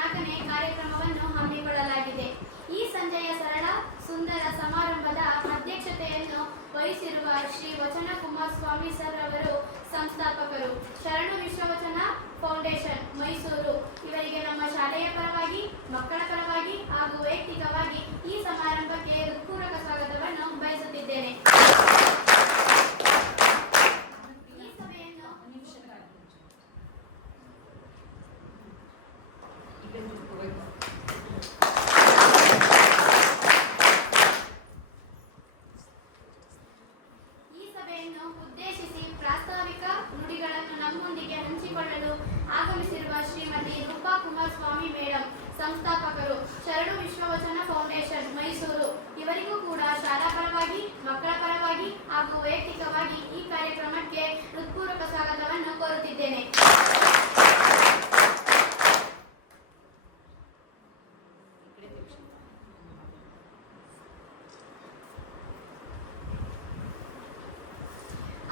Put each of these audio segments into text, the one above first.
4ನೇ ಕಾರ್ಯಕ್ರಮವನ್ನು ಹಮ್ಮಿಕೊಳ್ಳಲಾಗಿದೆ. ಈ ಸಂಜೆಯ ಸರಳ ಸುಂದರ ಸಮಾರಂಭದ ಅಧ್ಯಕ್ಷತೆಯನ್ನು ವಹಿಸಿರುವ ಶ್ರೀ ವಚನ ಕುಮಾರಸ್ವಾಮಿ ಸರ್ ಅವರು ಸಂಸ್ಥಾಪಕರು, ಶರಣು ವಿಶ್ವವಚನ ಫೌಂಡೇಶನ್ ಮೈಸೂರು. ಇವರಿಗೆ ನಮ್ಮ ಶಾಲೆಯ ಪರವಾಗಿ, ಮಕ್ಕಳ ಪರವಾಗಿ ಹಾಗೂ ವೈಯಕ್ತಿಕವಾಗಿ ಈ ಸಮಾರಂಭಕ್ಕೆ ಹೃತ್ಪೂರ್ವಕ ಸ್ವಾಗತವನ್ನು ಬಯಸುತ್ತಿದ್ದೇನೆ. ಉದ್ದೇಶಿಸಿ ಪ್ರಾಸ್ತಾವಿಕ ನುಡಿಗಳನ್ನು ನಮ್ಮೊಂದಿಗೆ ಹಂಚಿಕೊಳ್ಳಲು ಆಗಮಿಸಿರುವ ಶ್ರೀಮತಿ ರೂಪಾ ಕುಮಾರಸ್ವಾಮಿ ಮೇಡಂ, ಸಂಸ್ಥಾಪಕರು, ಶರಣು ವಿಶ್ವವಚನ ಫೌಂಡೇಶನ್ ಮೈಸೂರು. ಇವರಿಗೂ ಕೂಡ ಶಾಲಾ ಪರವಾಗಿ, ಮಕ್ಕಳ ಪರವಾಗಿ ಹಾಗೂ ವೈಯಕ್ತಿಕವಾಗಿ ಈ ಕಾರ್ಯಕ್ರಮಕ್ಕೆ ಹೃತ್ಪೂರ್ವಕ ಸ್ವಾಗತವನ್ನು ಕೋರುತ್ತಿದ್ದೇನೆ.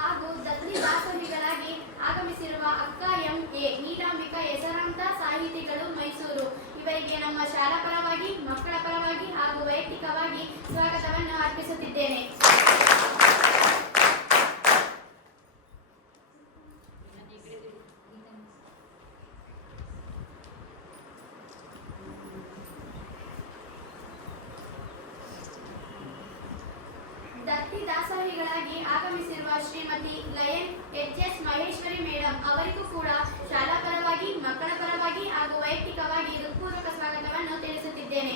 ಹಾಗೂ ದತ್ತಿ ದಾಸೋಹಿಗಳಾಗಿ ಆಗಮಿಸಿರುವ ಅಕ್ಕ ಎಂ.ಎ. ನೀಲಾಂಬಿಕಾ ಹೆಸರಾಂತ ಸಾಹಿತಿಗಳು ಮೈಸೂರು. ಇವರಿಗೆ ನಮ್ಮ ಶಾಲಾ ಪರವಾಗಿ, ಮಕ್ಕಳ ಪರವಾಗಿ ಹಾಗೂ ವೈಯಕ್ತಿಕವಾಗಿ ಸ್ವಾಗತವನ್ನು ಅರ್ಪಿಸುತ್ತಿದ್ದೇನೆ. ದತ್ತಿ ದಾಸೋಹಿಗಳಾಗಿ ಆಗಮಿಸಿರುವ ಶ್ರೀಮತಿ ಲಯನ್ ಎಚ್.ಎಸ್. ಮಹೇಶ್ವರಿ ಮೇಡಂ ಅವರಿಗೂ ಕೂಡ ಶಾಲಾ ಪರವಾಗಿ, ಮಕ್ಕಳ ಪರವಾಗಿ ಹಾಗೂ ವೈಯಕ್ತಿಕವಾಗಿ ಹೃತ್ಪೂರ್ವಕ ಸ್ವಾಗತವನ್ನು ತಿಳಿಸುತ್ತಿದ್ದೇನೆ.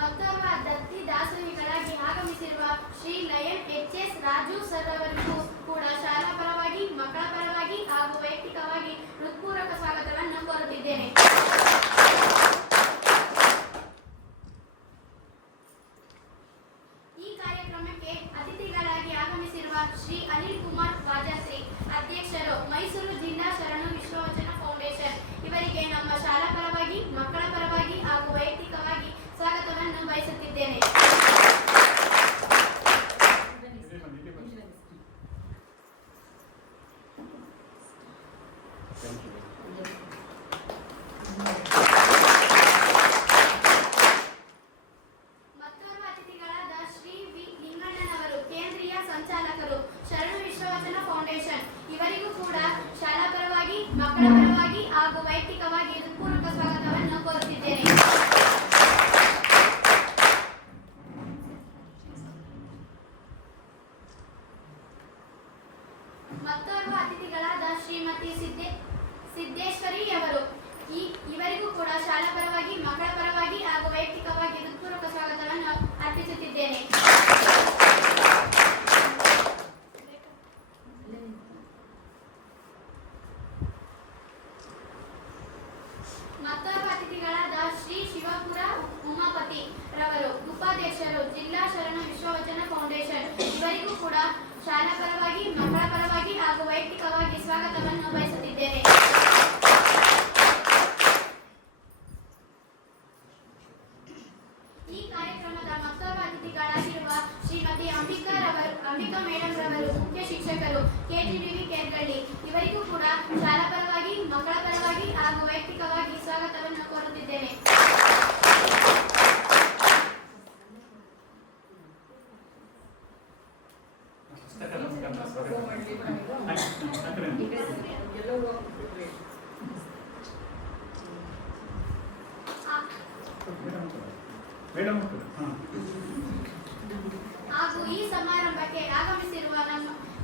ಮತ್ತೋರ್ವ ದತ್ತಿ ದಾಸೋಹಿಗಳಾಗಿ ಆಗಮಿಸಿರುವ ಶ್ರೀ ಲಯನ್ ಎಚ್.ಎಸ್. ರಾಜು ಸರ್ ಅವರಿಗೂ ಕೂಡ ಶಾಲಾ ಪರವಾಗಿ, ಮಕ್ಕಳ ಪರವಾಗಿ ಹಾಗೂ ವೈಯಕ್ತಿಕವಾಗಿ ಹೃತ್ಪೂರ್ವಕ ಸ್ವಾಗತವನ್ನು ಕೋರುತ್ತಿದ್ದೇನೆ. ಈ ಕಾರ್ಯಕ್ರಮಕ್ಕೆ ಅತಿಥಿಗಳಾಗಿ ಆಗಮಿಸಿರುವ ಶ್ರೀ ಅನಿಲ್ ಕುಮಾರ್ ವಾಜಶ್ರೀ, ಅಧ್ಯಕ್ಷರು, ಮೈಸೂರು ಜಿಲ್ಲಾ ಶರಣು ವಿಶ್ವವಚನ ಫೌಂಡೇಶನ್. ಇವರಿಗೆ ನಮ್ಮ ಶಾಲಾ ಪರವಾಗಿ, ಮಕ್ಕಳ ಪರವಾಗಿ ಹಾಗೂ ವೈಯಕ್ತಿಕವಾಗಿ ಸ್ವಾಗತವನ್ನು ಬಯಸುತ್ತಿದ್ದೇನೆ. ಮತ್ತೋರ್ವ ಅತಿಥಿಗಳಾದ ಶ್ರೀ ವಿ ಲಿಂಗಣ್ಣನವರು, ಕೇಂದ್ರೀಯ ಸಂಚಾಲಕರು, ಶರಣು ವಿಶ್ವವಚನ ಫೌಂಡೇಶನ್. ಇವರಿಗೂ ಕೂಡ ಶಾಲಾ ಪರವಾಗಿ, ಮಕ್ಕಳ ಪರವಾಗಿ ಹಾಗೂ ವೈಯಕ್ತಿಕವಾಗಿ ಹೃತ್ಪೂರ್ವಕ ಸ್ವಾಗತವನ್ನು ಕೋರುತ್ತಿದ್ದೇನೆ. ಮತ್ತೋರ್ವ ಅತಿಥಿಗಳಾದ ಶ್ರೀಮತಿ ಸಿದ್ದೇಶ್ವರಿಯವರು, ಇವರಿಗೂ ಕೂಡ ಶಾಲಾ ಪರವಾಗಿ, ಮಕ್ಕಳ ಪರವಾಗಿ ಹಾಗೂ ವೈಯಕ್ತಿಕವಾಗಿ ಹೃತ್ಪೂರ್ವಕ ಸ್ವಾಗತವನ್ನು ಅರ್ಪಿಸುತ್ತಿದ್ದೇನೆ. ಮತ್ತೋರ್ವ ಅತಿಥಿಗಳಾದ ಶ್ರೀ ಶಿವಪುರ ಉಮಾಪತಿ ರವರು, ಉಪಾಧ್ಯಕ್ಷರು, ಜಿಲ್ಲಾ ಶರಣ ವಿಶ್ವವಚನ ಫೌಂಡೇಶನ್. ಇವರಿಗೂ ಕೂಡ ಶಾಲಾ ಪರವಾಗಿ, ಮಕ್ಕಳ ಪರವಾಗಿ ಹಾಗೂ ವೈಯಕ್ತಿಕವಾಗಿ ಸ್ವಾಗತವನ್ನು ಬಯಸುತ್ತಿದ್ದೇನೆ. ಈ ಕಾರ್ಯಕ್ರಮದ ಮತ್ತೋರ್ವ ಅತಿಥಿಗಳಾಗಿರುವ ಶ್ರೀಮತಿ ಅಂಬಿಕಾ ಮೇಡಂ ರವರು, ಮುಖ್ಯ ಶಿಕ್ಷಕರು, ಕೆಜಿಡಿವಿ ಕೇರ್ಗಳ್ಳಿ. ಇವರಿಗೂ ಕೂಡ ಶಾಲಾ ಪರವಾಗಿ, ಮಕ್ಕಳ ಪರವಾಗಿ ಹಾಗೂ ವೈಯಕ್ತಿಕವಾಗಿ ಸ್ವಾಗತವನ್ನು ಕೋರುತ್ತಿದ್ದೇನೆ. ಹಾಗೂ ಈ ಸಮಾರಂಭಕ್ಕೆ ಆಗಮಿಸಿರುವ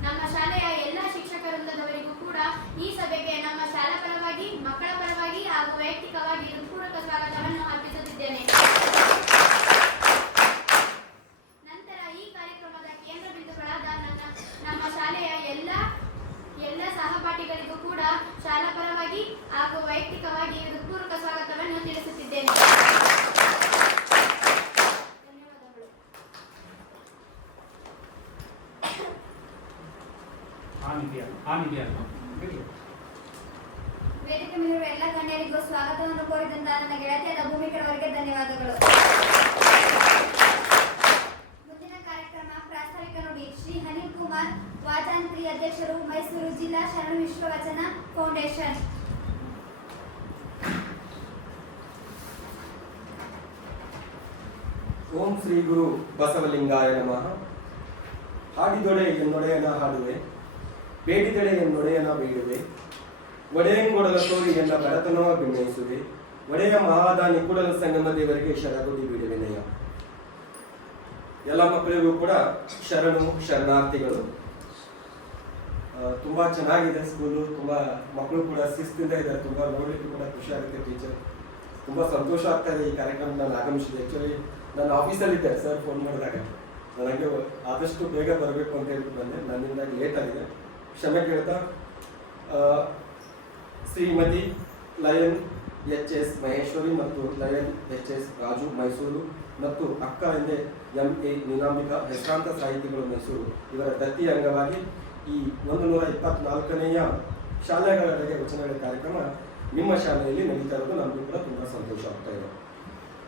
ನಮ್ಮ ಶಾಲೆಯ ಎಲ್ಲ ಶಿಕ್ಷಕ ವೃಂದದವರಿಗೂ ಕೂಡ ಈ ಸಭೆಗೆ ನಮ್ಮ ಶಾಲಾ ಪರವಾಗಿ, ಮಕ್ಕಳ ಪರವಾಗಿ ಹಾಗೂ ವೈಯಕ್ತಿಕವಾಗಿ ಹೃತ್ಪೂರ್ವಕ ಸ್ವಾಗತವನ್ನು ಅರ್ಪಿಸುತ್ತಿದ್ದೇನೆ. ನಂತರ ಈ ಕಾರ್ಯಕ್ರಮದ ಕೇಂದ್ರ ಬಿಂದುಗಳಾದ ನಮ್ಮ ಶಾಲೆಯ ಎಲ್ಲ ಸಹಪಾಠಿಗಳಿಗೂ ಕೂಡ ಶಾಲಾ ಪರವಾಗಿ ಹಾಗೂ ವೈಯಕ್ತಿಕವಾಗಿ ಹೃತ್ಪೂರ್ವಕ ಸ್ವಾಗತವನ್ನು ತಿಳಿಸುತ್ತಿದ್ದೇನೆ. ವೇದಿಕೆ ಮೇಲಿರುವ ಎಲ್ಲ ಗಣ್ಯರಿಗೂ ಸ್ವಾಗತವನ್ನು ಕೋರಿದಂತಹ ನನ್ನ ಗೆಳತಿಯಾದ ಭೂಮಿಕರವರಿಗೆ ಧನ್ಯವಾದಗಳು. ವಾಚನಪ್ರಿಯ ಅಧ್ಯಕ್ಷರು, ಮೈಸೂರು ಜಿಲ್ಲಾ ಶರಣ ವಿಶ್ವವಚನ ಫೌಂಡೇಶನ್. ಓಂ ಶ್ರೀ ಗುರು ಬಸವಲಿಂಗಾಯ ನಮಃ. ಹಾಡಿದೊಡೆ ಎನ್ನೊಡೆಯನ ಹಾಡುವೆ, ಬೇಡಿದೆಡೆ ಎನ್ನೊಡೆಯನ ಬೇಡುವೆ, ಒಡೆಯಂಗೊಡಲ ತೋರಿ ಎನ್ನ ಭರತನವ ಭಿನ್ನಯಿಸುವೆ, ಒಡೆಯ ಮಹಾದಾನಿ ಕೂಡಲ ಸಂಗಮ ದೇವರಿಗೆ ಶರಣಗುಡಿ ಬಿಡುವೆನೆಯ. ಎಲ್ಲ ಮಕ್ಕಳಿಗೂ ಕೂಡ ಶರಣಾರ್ಥಿಗಳು. ತುಂಬಾ ಚೆನ್ನಾಗಿದೆ ಸ್ಕೂಲು, ತುಂಬಾ ಮಕ್ಕಳು ಕೂಡ ಶಿಸ್ತಿಂದ ಇದ್ದಾರೆ, ತುಂಬಾ ನೋಡ್ಲಿಕ್ಕೆ ಕೂಡ ಖುಷಿ ಆಗುತ್ತೆ. ಟೀಚರ್ ತುಂಬಾ ಸಂತೋಷ ಆಗ್ತಾ ಇದೆ ಈ ಕಾರ್ಯಕ್ರಮ ನಾನು ಆಗಮಿಸಿದೆ. ಆಕ್ಚುಲಿ ನಾನು ಆಫೀಸಲ್ಲಿದ್ದೆ, ಸರ್ ಫೋನ್ ಮಾಡಿದಾಗ ನನಗೆ ಆದಷ್ಟು ಬೇಗ ಬರಬೇಕು ಅಂತ ಹೇಳ್ಬಿಟ್ಟು ಬಂದೆ. ನನ್ನಿಂದಾಗಿ ಲೇಟ್ ಆಗಿದೆ, ಕ್ಷಮೆ ಕೇಳ್ತಾ ಶ್ರೀಮತಿ ಲಯನ್ ಎಚ್.ಎಸ್. ಮಹೇಶ್ವರಿ ಮತ್ತು ಲಯನ್ ಎಚ್.ಎಸ್. ರಾಜು ಮೈಸೂರು ಮತ್ತು ಅಕ್ಕ ಎಂದೇ ಎಂ.ಎ. ನೀಲಾಂಬಿಕಾ ಹೆಸರಾಂತ ಸಾಹಿತಿಗಳು ಮೈಸೂರು ಇವರ ದತ್ತಿ ಅಂಗವಾಗಿ ಈ 124ನೇಯ ಶಾಲೆಗಳೆಡೆಗೆ ವಚನಗಳ ಕಾರ್ಯಕ್ರಮ ನಿಮ್ಮ ಶಾಲೆಯಲ್ಲಿ ನಡೀತಾ ಇರೋದು ನಮಗೂ ಕೂಡ ತುಂಬ ಸಂತೋಷ ಆಗ್ತಾ ಇದೆ.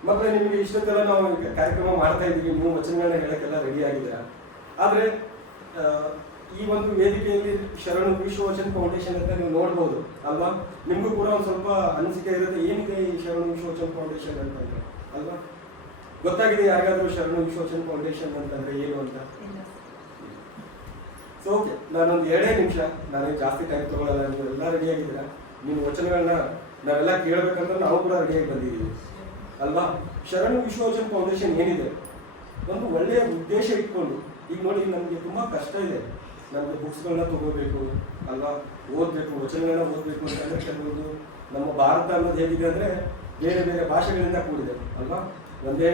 ಮಕ್ಕಳೇ, ನಿಮಗೆ ಇಷ್ಟಕ್ಕೆಲ್ಲ ನಾವು ಕಾರ್ಯಕ್ರಮ ಮಾಡ್ತಾ ಇದ್ದೀವಿ, ನೀವು ವಚನಗಳನ್ನ ಹೇಳೋಕ್ಕೆಲ್ಲ ರೆಡಿ ಆಗಿದ್ದೀರಾ. ಆದರೆ ಈ ಒಂದು ವೇದಿಕೆಯಲ್ಲಿ ಶರಣ ವಿಶ್ವವಚನ ಫೌಂಡೇಶನ್ ಅಂತ ನೀವು ನೋಡ್ಬೋದು ಅಲ್ವಾ? ನಿಮಗೂ ಕೂಡ ಒಂದು ಸ್ವಲ್ಪ ಅನಿಸಿಕೆ ಇರುತ್ತೆ, ಏನಿದೆ ಈ ಶರಣ ವಿಶ್ವವಚನ ಫೌಂಡೇಶನ್ ಅಂತಂದ್ರೆ ಅಲ್ವಾ? ಗೊತ್ತಾಗಿದೆ ಯಾರಿಗಾದ್ರೂ ಶರಣ ವಿಶ್ವವಚನ ಫೌಂಡೇಶನ್ ಅಂತಂದ್ರೆ ಏನು ಅಂತ? ಸೊ ಓಕೆ, ನಾನೊಂದು 2 ನಿಮಿಷ, ನಾನೇನು ಜಾಸ್ತಿ ಟೈಮ್ ತಗೊಳ್ಳಲ್ಲ. ನೀವು ಎಲ್ಲ ರೆಡಿ ಆಗಿದ್ದೀರಾ? ನಿಮ್ಮ ವಚನಗಳನ್ನ ನಾವೆಲ್ಲ ಕೇಳಬೇಕಂದ್ರೆ ನಾವು ಕೂಡ ರೆಡಿಯಾಗಿ ಬಂದಿದ್ದೀವಿ ಅಲ್ವಾ? ಶರಣ ವಿಶ್ವವಚನ ಫೌಂಡೇಶನ್ ಏನಿದೆ, ಒಂದು ಒಳ್ಳೆಯ ಉದ್ದೇಶ ಇಟ್ಕೊಂಡು, ಈಗ ನೋಡಿ ನಮಗೆ ತುಂಬ ಕಷ್ಟ ಇದೆ, ನಮಗೆ ಬುಕ್ಸ್ಗಳನ್ನ ತಗೋಬೇಕು ಅಲ್ವಾ, ಓದಬೇಕು, ವಚನಗಳನ್ನ ಓದಬೇಕು ಅಂತಂದ್ರೆ ಕೆಲವೊಂದು ನಮ್ಮ ಭಾರತ ಅನ್ನೋದು ಹೇಗಿದೆ ಅಂದರೆ ಬೇರೆ ಬೇರೆ ಭಾಷೆಗಳಿಂದ ಕೂಡಿದೆ ಅಲ್ವಾ? ಒಂದೇ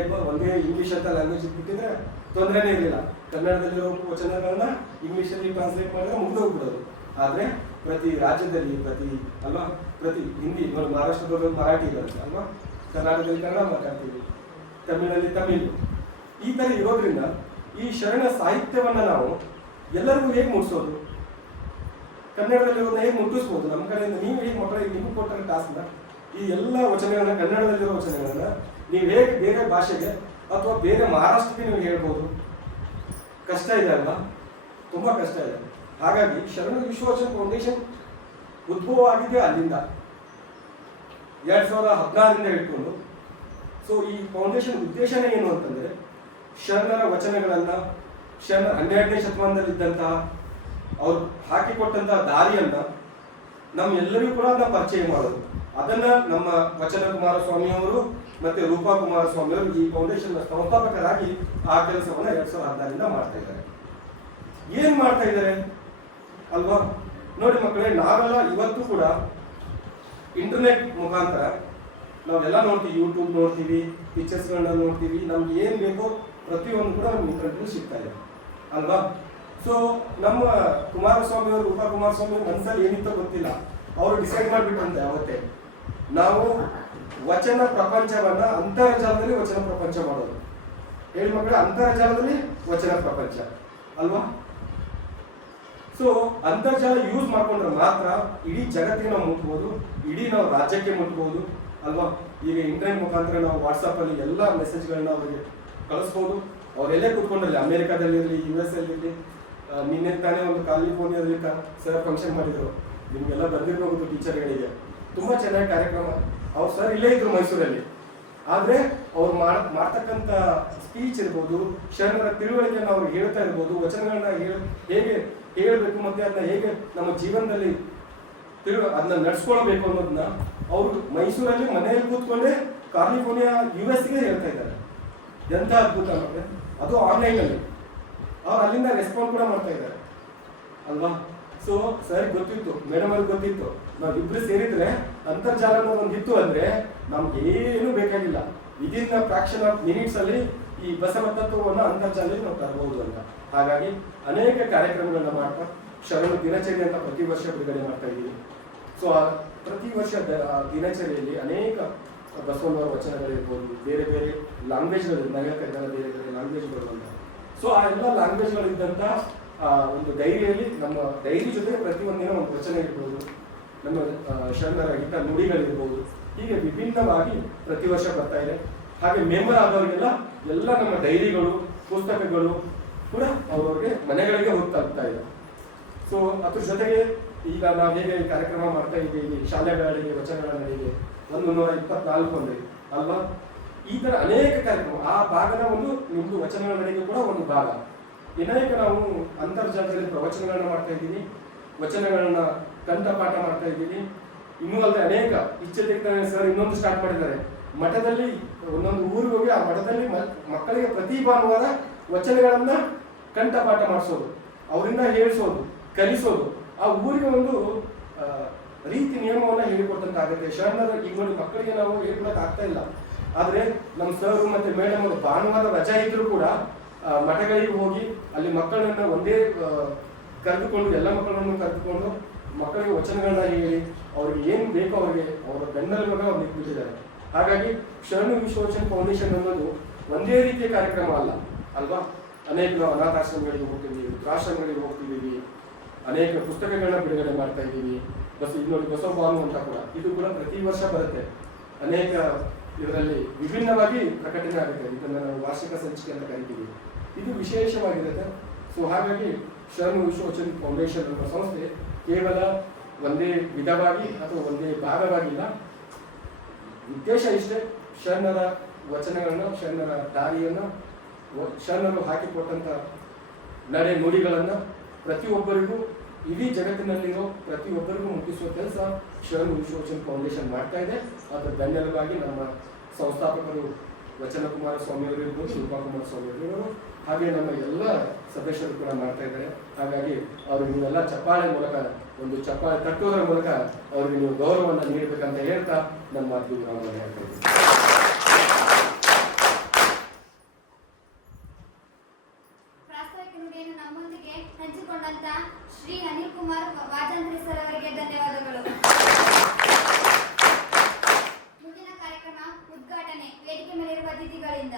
ಇಂಗ್ಲೀಷ್ ಅಂತ ಲ್ಯಾಂಗ್ವೇಜ್ ಇಟ್ಬಿಟ್ಟಿದ್ರೆ ತೊಂದರೆನೇ ಇರಲಿಲ್ಲ. ಕನ್ನಡದಲ್ಲಿರೋ ವಚನಗಳನ್ನ ಇಂಗ್ಲೀಷಲ್ಲಿ ಟ್ರಾನ್ಸ್ಲೇಟ್ ಮಾಡಿದ್ರೆ ಮುಗಿದೋಗ್ಬಿಡೋದು. ಆದರೆ ಪ್ರತಿ ರಾಜ್ಯದಲ್ಲಿ ಪ್ರತಿ ಹಿಂದಿ, ಮಹಾರಾಷ್ಟ್ರದವರು ಮರಾಠಿ ಇರುತ್ತೆ ಅಲ್ವಾ, ಕರ್ನಾಟಕದಲ್ಲಿ ಕನ್ನಡ ಮಾತಾಡ್ತೀವಿ, ತಮಿಳಲ್ಲಿ ತಮಿಳು, ಈ ಥರ ಇರೋದ್ರಿಂದ ಈ ಶರಣ ಸಾಹಿತ್ಯವನ್ನು ನಾವು ಎಲ್ಲರಿಗೂ ಹೇಗೆ ಮುಟ್ಟಿಸೋದು, ಕನ್ನಡದಲ್ಲಿರೋದನ್ನ ಹೇಗೆ ಮುಟ್ಟಿಸ್ಬೋದು, ನಮ್ಮ ಕಡೆಯಿಂದ ನೀವು ಹೇಗೆ ಮಕ್ಕಳಿಗೆ ನಿಮಗೂ ಕೊಟ್ಟರೆ ಟಾಸ್ಕ್ನ ಈ ಎಲ್ಲ ವಚನಗಳನ್ನ, ಕನ್ನಡದಲ್ಲಿರೋ ವಚನಗಳನ್ನ ನೀವು ಹೇಗೆ ಬೇರೆ ಭಾಷೆಗೆ ಅಥವಾ ಬೇರೆ ಮಹಾರಾಷ್ಟ್ರಕ್ಕೆ ನೀವು ಹೇಳ್ಬೋದು? ಕಷ್ಟ ಇದೆ ಅಲ್ವಾ? ತುಂಬ ಕಷ್ಟ ಇದೆ. ಹಾಗಾಗಿ ಶರಣ ವಿಶ್ವವಚನ ಫೌಂಡೇಶನ್ ಉದ್ಭವ ಆಗಿದೆ ಅಲ್ಲಿಂದ 2016ರಿಂದ ಇಟ್ಕೊಂಡು. ಸೊ ಈ ಫೌಂಡೇಶನ್ ಉದ್ದೇಶನೇ ಏನು ಅಂತಂದ್ರೆ, ಶರಣರ ವಚನಗಳನ್ನ, ಶರಣ 12ನೇ ಶತಮಾನದಲ್ಲಿದ್ದಂತಹ ಅವ್ರು ಹಾಕಿಕೊಟ್ಟಂತಹ ದಾರಿಯನ್ನ ನಮ್ಮೆಲ್ಲರಿಗೂ ಕೂಡ ಅದನ್ನ ಪರಿಚಯ ಮಾಡೋದು. ಅದನ್ನ ನಮ್ಮ ವಚನ ಕುಮಾರಸ್ವಾಮಿ ಅವರು ಮತ್ತೆ ರೂಪಾ ಕುಮಾರಸ್ವಾಮಿ ಅವರು ಈ ಫೌಂಡೇಶನ್ ಸಂಸ್ಥಾಪಕರಾಗಿ ಆ ಕೆಲಸವನ್ನ 2016ರಿಂದ ಮಾಡ್ತಾ ಇದ್ದಾರೆ. ಏನ್ ಮಾಡ್ತಾ ಇದ್ದಾರೆ ಅಲ್ವಾ? ನೋಡಿ ಮಕ್ಕಳೇ, ನಾವೆಲ್ಲ ಇವತ್ತು ಕೂಡ ಇಂಟರ್ನೆಟ್ ಮುಖಾಂತರ ನಾವೆಲ್ಲ ನೋಡ್ತೀವಿ, ಯೂಟ್ಯೂಬ್ ನೋಡ್ತೀವಿ, ಪಿಕ್ಚರ್ಸ್ಗಳನ್ನ ನೋಡ್ತೀವಿ, ನಮ್ಗೆ ಏನ್ ಬೇಕೋ ಪ್ರತಿಯೊಂದು ಕೂಡ ನಮ್ಗೆ ಇಂಟರ್ನೆಟ್ ಸಿಗ್ತಾ ಇದೆ ಅಲ್ವಾ? ಸೊ ನಮ್ಮ ಕುಮಾರಸ್ವಾಮಿ ಅವರು, ರೂಪಾ ಕುಮಾರಸ್ವಾಮಿ ಅವ್ರ ಮನಸ್ಸಲ್ಲಿ ಏನಿತ್ತೋ ಗೊತ್ತಿಲ್ಲ, ಅವರು ಡಿಸೈಡ್ ಮಾಡಿಬಿಟ್ಟಂತೆ ಅವತ್ತೇ, ನಾವು ವಚನ ಪ್ರಪಂಚವನ್ನ ಅಂತರ್ಜಾಲದಲ್ಲಿ ವಚನ ಪ್ರಪಂಚ ಮಾಡೋದು. ಹೇಳಿ ಮಕ್ಕಳೇ, ಅಂತರ್ಜಾಲದಲ್ಲಿ ವಚನ ಪ್ರಪಂಚ ಅಲ್ವಾ? ಸೊ ಅಂತರ್ಜಾಲ ಯೂಸ್ ಮಾಡ್ಕೊಂಡ್ರೆ ಮಾತ್ರ ಇಡೀ ಜಗತ್ತಿಗೆ ನಾವು ಮುಟ್ಬೋದು, ಇಡೀ ನಾವು ರಾಜ್ಯಕ್ಕೆ ಮುಟ್ಬೋದು ಅಲ್ವಾ? ಈಗ ಇಂಟರ್ನೆಟ್ ಮುಖಾಂತರ ನಾವು ವಾಟ್ಸಪ್ಪಲ್ಲಿ ಎಲ್ಲ ಮೆಸೇಜ್ಗಳನ್ನ ಅವರಿಗೆ ಕಳಿಸ್ಬೋದು. ಅವರೆಲ್ಲೇ ಕೂತ್ಕೊಂಡ್ರಲ್ಲಿ, ಅಮೆರಿಕಾದಲ್ಲಿರಲಿ, US ಅಲ್ಲಿರಲಿ. ನಿನ್ನೆ ತಾನೇ ಒಂದು ಕ್ಯಾಲಿಫೋರ್ನಿಯಾದಲ್ಲಿ ಸರ್ ಫಂಕ್ಷನ್ ಮಾಡಿದ್ರು, ನಿಮ್ಗೆಲ್ಲ ಬಂದಿರಬಹುದು ಟೀಚರ್ಗಳಿಗೆ. ತುಂಬಾ ಚೆನ್ನಾಗಿ ಕಾರ್ಯಕ್ರಮ. ಅವ್ರು ಸರ್ ಇಲ್ಲೇ ಇದ್ರು ಮೈಸೂರಲ್ಲಿ, ಆದ್ರೆ ಅವ್ರು ಮಾಡ್ತಕ್ಕಂಥ ಸ್ಪೀಚ್ ಇರ್ಬೋದು, ಶರಣರ ತಿಳುವಳಿಕೆಯನ್ನು ಅವ್ರು ಹೇಳ್ತಾ ಇರ್ಬೋದು, ವಚನಗಳನ್ನ ಹೇಗೆ ಹೇಳಬೇಕು ಮತ್ತೆ ಅದನ್ನ ಹೇಗೆ ನಮ್ಮ ಜೀವನದಲ್ಲಿ ಅದನ್ನ ನಡ್ಸ್ಕೊಳ್ಬೇಕು ಅನ್ನೋದನ್ನ ಅವರು ಮೈಸೂರಲ್ಲಿ ಮನೆಯಲ್ಲಿ ಕೂತ್ಕೊಂಡೇ ಕ್ಯಾಲಿಫೋರ್ನಿಯಾ US-ಗೆ ಹೇಳ್ತಾ ಇದ್ದಾರೆ. ಎಂತ ಅದ್ಭುತ ಮತ್ತೆ, ಅದು ಆನ್ಲೈನಲ್ಲಿ. ಅವ್ರು ಅಲ್ಲಿಂದ ರೆಸ್ಪಾಂಡ್ ಕೂಡ ಮಾಡ್ತಾ ಇದ್ದಾರೆ ಅಲ್ವಾ? ಸೊ ಸರ್ ಗೊತ್ತಿತ್ತು, ಮೇಡಮ್ ಅವ್ರಿಗೆ ಗೊತ್ತಿತ್ತು, ನಾವಿಬ್ರು ಸೇರಿದ್ರೆ ಅಂತರ್ಜಾಲ ಒಂದಿತ್ತು ಅಂದ್ರೆ ನಮ್ಗೆ ಏನು ಬೇಕಾಗಿಲ್ಲ, ವಿದಿನ್ ಫ್ರಾಕ್ಷನ್ ಆಫ್ ಮಿನಿಟ್ಸ್ ಅಲ್ಲಿ ಈ ಬಸವ ತತ್ವವನ್ನು ಅಂತರ್ಜಾಲದಲ್ಲಿ ನಾವು ತರಬಹುದು ಅಂತ. ಹಾಗಾಗಿ ಅನೇಕ ಕಾರ್ಯಕ್ರಮಗಳನ್ನ ಮಾಡ್ತಾ ಶರಣ ದಿನಚರಿ ಅಂತ ಪ್ರತಿ ವರ್ಷ ಬಿಡುಗಡೆ ಮಾಡ್ತಾ ಇದ್ದೀವಿ. ಸೊ ಪ್ರತಿ ವರ್ಷ ದಿನಚರಿಯಲ್ಲಿ ಅನೇಕ ಬಸವಣ್ಣವರ ವಚನಗಳಿರ್ಬೋದು, ಬೇರೆ ಬೇರೆ ಲ್ಯಾಂಗ್ವೇಜ್ಗಳು, ನಗರ ಕನ್ನಡ ಬೇರೆ ಬೇರೆ ಲ್ಯಾಂಗ್ವೇಜ್ಗಳು ಅಂತ. ಸೊ ಆ ಎಲ್ಲ ಲ್ಯಾಂಗ್ವೇಜ್ಗಳಿದ್ದಂಥ ಒಂದು ಡೈರಿಯಲ್ಲಿ, ನಮ್ಮ ಡೈರಿ ಜೊತೆ ಪ್ರತಿಯೊಂದಿನ ಒಂದು ವಚನ ಇರ್ಬೋದು, ನಮ್ಮ ಶರಣರ ಹಿತ ನುಡಿಗಳಿರ್ಬೋದು, ಹೀಗೆ ವಿಭಿನ್ನವಾಗಿ ಪ್ರತಿ ವರ್ಷ ಬರ್ತಾ ಇದೆ. ಹಾಗೆ ಮೆಂಬರ್ ಆದವರಿಗೆಲ್ಲ ಎಲ್ಲ ನಮ್ಮ ಡೈರಿಗಳು, ಪುಸ್ತಕಗಳು, ಕೂಡ ಅವ್ರವ್ರಿಗೆ ಮನೆಗಳಿಗೆ ಹೋಗ್ತಾ ಇದೆ. ಸೊ ಅದ್ರ ಜೊತೆಗೆ ಈಗ ನಾವು ಹೇಗೆ ಕಾರ್ಯಕ್ರಮ ಮಾಡ್ತಾ ಇದ್ದೀವಿ, ಶಾಲೆಗಳಿಗೆ ವಚನಗಳ ನಡಿಗೆ 124 ಅಂದ್ರೆ ಅಲ್ವಾ, ಈ ತರ ಅನೇಕ ಕಾರ್ಯಕ್ರಮ, ಆ ಭಾಗದ ಒಂದು ನಿಮ್ದು ವಚನಗಳ ನಡಿಗೆ ಕೂಡ ಒಂದು ಭಾಗ. ಅನೇಕ ನಾವು ಅಂತರ್ಜಾಲದಲ್ಲಿ ಪ್ರವಚನಗಳನ್ನ ಮಾಡ್ತಾ ಇದ್ದೀವಿ, ವಚನಗಳನ್ನ ಕಂಠಪಾಠ ಮಾಡ್ತಾ ಇದ್ದೀವಿ. ಇನ್ನೂ ಅಲ್ಲದೆ ಅನೇಕ ಇಚ್ಛೆ ತೆಗೆದ ಸರ್ ಇನ್ನೊಂದು ಸ್ಟಾರ್ಟ್ ಮಾಡಿದ್ದಾರೆ, ಮಠದಲ್ಲಿ ಒಂದೊಂದು ಊರಿಗೆ ಹೋಗಿ ಆ ಮಠದಲ್ಲಿ ಮಕ್ಕಳಿಗೆ ಪ್ರತಿ ಭಾನುವಾರ ವಚನಗಳನ್ನ ಕಂಠಪಾಠ ಮಾಡಿಸೋದು, ಅವರಿಂದ ಹೇಳಿಸೋದು, ಕಲಿಸೋದು, ಆ ಊರಿಗೆ ಒಂದು ರೀತಿ ನಿಯಮವನ್ನ ಹೇಳಿಕೊಟ್ಟಂತಾಗುತ್ತೆ. ಶರಣರ ಈಗ ನೋಡಿ ಮಕ್ಕಳಿಗೆ ನಾವು ಹೇಳ್ಕೊಳಕ್ ಆಗ್ತಾ ಇಲ್ಲ, ಆದ್ರೆ ನಮ್ಮ ಸರ್ ಮತ್ತೆ ಮೇಡಮ್ ಅವರು ಭಾನುವಾರ ರಜಾ ಇದ್ರು ಕೂಡ ಮಠಗಳಿಗೆ ಹೋಗಿ ಅಲ್ಲಿ ಮಕ್ಕಳನ್ನ ಒಂದೇ ಕರೆದುಕೊಂಡು, ಎಲ್ಲ ಮಕ್ಕಳನ್ನು ಕರೆದುಕೊಂಡು ಮಕ್ಕಳಿಗೆ ವಚನಗಳನ್ನ ಹೇಳಿ ಅವ್ರಿಗೆ ಏನ್ ಬೇಕೋ ಅವ್ರಿಗೆ ಅವರ ಬೆನ್ನೆಲುಬಾಗಿ ಅವ್ರು ನಿಂತಿದ್ದಾರೆ. ಹಾಗಾಗಿ ಶರಣ ವಿಶ್ವವಚನ ಫೌಂಡೇಶನ್ ಅನ್ನೋದು ಒಂದೇ ರೀತಿಯ ಕಾರ್ಯಕ್ರಮ ಅಲ್ಲ ಅಲ್ವಾ. ಅನೇಕ ನಾವು ಅನಾಥಾಶ್ರಮಗಳಿಗೆ ಹೋಗ್ತಿದ್ದೀವಿ, ವೃದ್ಧಾಶ್ರಮಗಳಿಗೆ ಹೋಗ್ತಿದ್ದೀವಿ, ಅನೇಕ ಪುಸ್ತಕಗಳನ್ನ ಬಿಡುಗಡೆ ಮಾಡ್ತಾ ಇದ್ದೀವಿ. ಇನ್ನೊಂದು ಬಸವ ಭಾನು ಅಂತ ಕೂಡ, ಇದು ಕೂಡ ಪ್ರತಿ ವರ್ಷ ಬರುತ್ತೆ. ಅನೇಕ ಇದರಲ್ಲಿ ವಿಭಿನ್ನವಾಗಿ ಪ್ರಕಟಣೆ ಆಗುತ್ತೆ. ಇದನ್ನ ನಾವು ವಾರ್ಷಿಕ ಸಂಚಿಕೆ ಅಂತ ಕರಿತೀವಿ. ಇದು ವಿಶೇಷವಾಗಿರುತ್ತೆ. ಸೊ ಹಾಗಾಗಿ ಶರಣ ವಿಶ್ವವಚನ ಫೌಂಡೇಶನ್ ಅನ್ನೋ ಸಂಸ್ಥೆ ಕೇವಲ ಒಂದೇ ವಿಧವಾಗಿ ಅಥವಾ ಒಂದೇ ಭಾಗವಾಗಿಲ್ಲ. ಉದ್ದೇಶ ಇಷ್ಟೇ, ಶರಣರ ವಚನಗಳನ್ನ, ಶರಣರ ದಾರಿಯನ್ನ, ಶರಣರು ಹಾಕಿಕೊಟ್ಟಂತ ನಡೆ ನುಡಿಗಳನ್ನ ಪ್ರತಿಯೊಬ್ಬರಿಗೂ, ಇಡೀ ಜಗತ್ತಿನಲ್ಲಿರೋ ಪ್ರತಿಯೊಬ್ಬರಿಗೂ ಮುಟ್ಟಿಸುವ ಕೆಲಸ ಶರಣ ವಿಶ್ವವಚನ ಫೌಂಡೇಶನ್ ಮಾಡ್ತಾ ಇದೆ. ಅದರ ಬೆನ್ನೆಲುಬಾಗಿ ನಮ್ಮ ಸಂಸ್ಥಾಪಕರು ವಚನಕುಮಾರ ಸ್ವಾಮಿಯವರು ಇರ್ಬೋದು, ರೂಪಾಕುಮಾರ ಸ್ವಾಮಿಯವರು, ಹಾಗೆ ನಮ್ಮ ಎಲ್ಲ ಸದಸ್ಯರು ಕೂಡ ಮಾಡ್ತಾ ಇದ್ದಾರೆ. ಹಾಗಾಗಿ ಅವ್ರಿಗೆ ನೀವೆಲ್ಲ ಚಪ್ಪಾಳೆ ಮೂಲಕ, ಒಂದು ಚಪ್ಪಾಳೆ ತಟ್ಟುವುದರ ಮೂಲಕ ಅವ್ರಿಗೆ ನೀವು ಗೌರವವನ್ನು ನೀಡಬೇಕಂತ ಹೇಳ್ತಾ ನಮ್ಮ ಮಾತು ನಾವು ಹೇಳ್ತಾ ಇದ್ದೀವಿ. ಪ್ರಾಸ್ತಾವಿಕ ನುಡಿಯನ್ನು ನಮ್ಮೊಂದಿಗೆ ಹಂಚಿಕೊಂಡಂತ ಶ್ರೀ ಅನಿಲ್ ಕುಮಾರ್ ವಾಜಂತ್ರಿ ಸರ್ ಅವರಿಗೆ ಧನ್ಯವಾದಗಳು. ಮುಂದಿನ ಕಾರ್ಯಕ್ರಮ ಉದ್ಘಾಟನೆ ವೇದಿಕೆ ಮೇಲಿರುವ ಅತಿಥಿಗಳಿಂದ.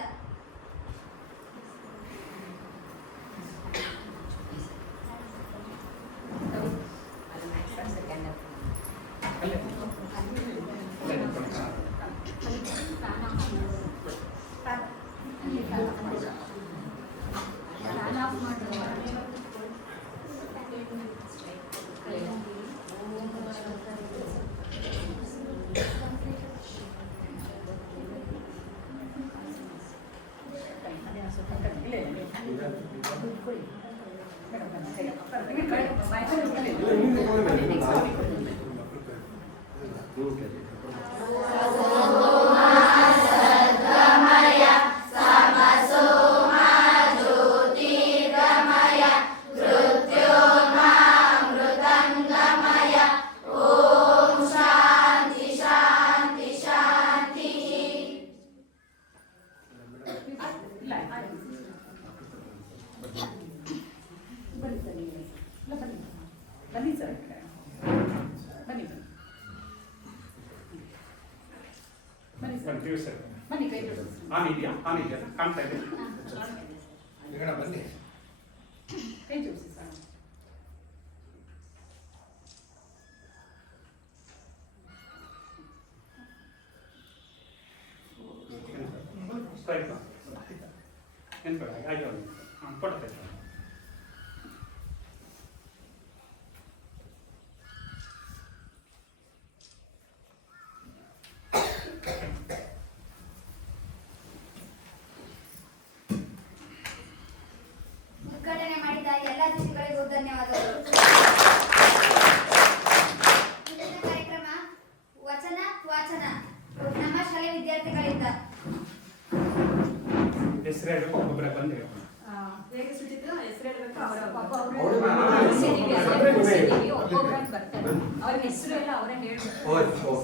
ಕಾಣ್ತಾ ಇದೆ. ಬನ್ನಿ. ಕೈ ಜೋಡಿಸಿ ಸರ್. ಏನು ಬೇಡ ಹಾಗೆ ಕೊಡ್ತೇವೆ. ಉದ್ಘಾಟನೆ ಮಾಡಿದ ಎಲ್ಲ ಅತಿಥಿಗಳಿಗೂ ಧನ್ಯವಾದಗಳು. ಮುಂದಿನ ಕಾರ್ಯಕ್ರಮ ವಚನ ವಾಚನ ನಮ್ಮ ಶಾಲೆ ವಿದ್ಯಾರ್ಥಿಗಳಿಂದ. ಹೆಸರು ಹೇಳಬೇಕು, ಒಬ್ಬೊಬ್ಬರೇ ಬಂದು ಹೇಗೆ ಸುಚಿತ್ರ ಹೆಸರು ಹೇಳಬೇಕು, ಅವ್ರಿಗೆ ಅವ್ರ ಹೆಸರು ಎಲ್ಲ ಅವರೇ ಹೇಳ್ಬೇಕು.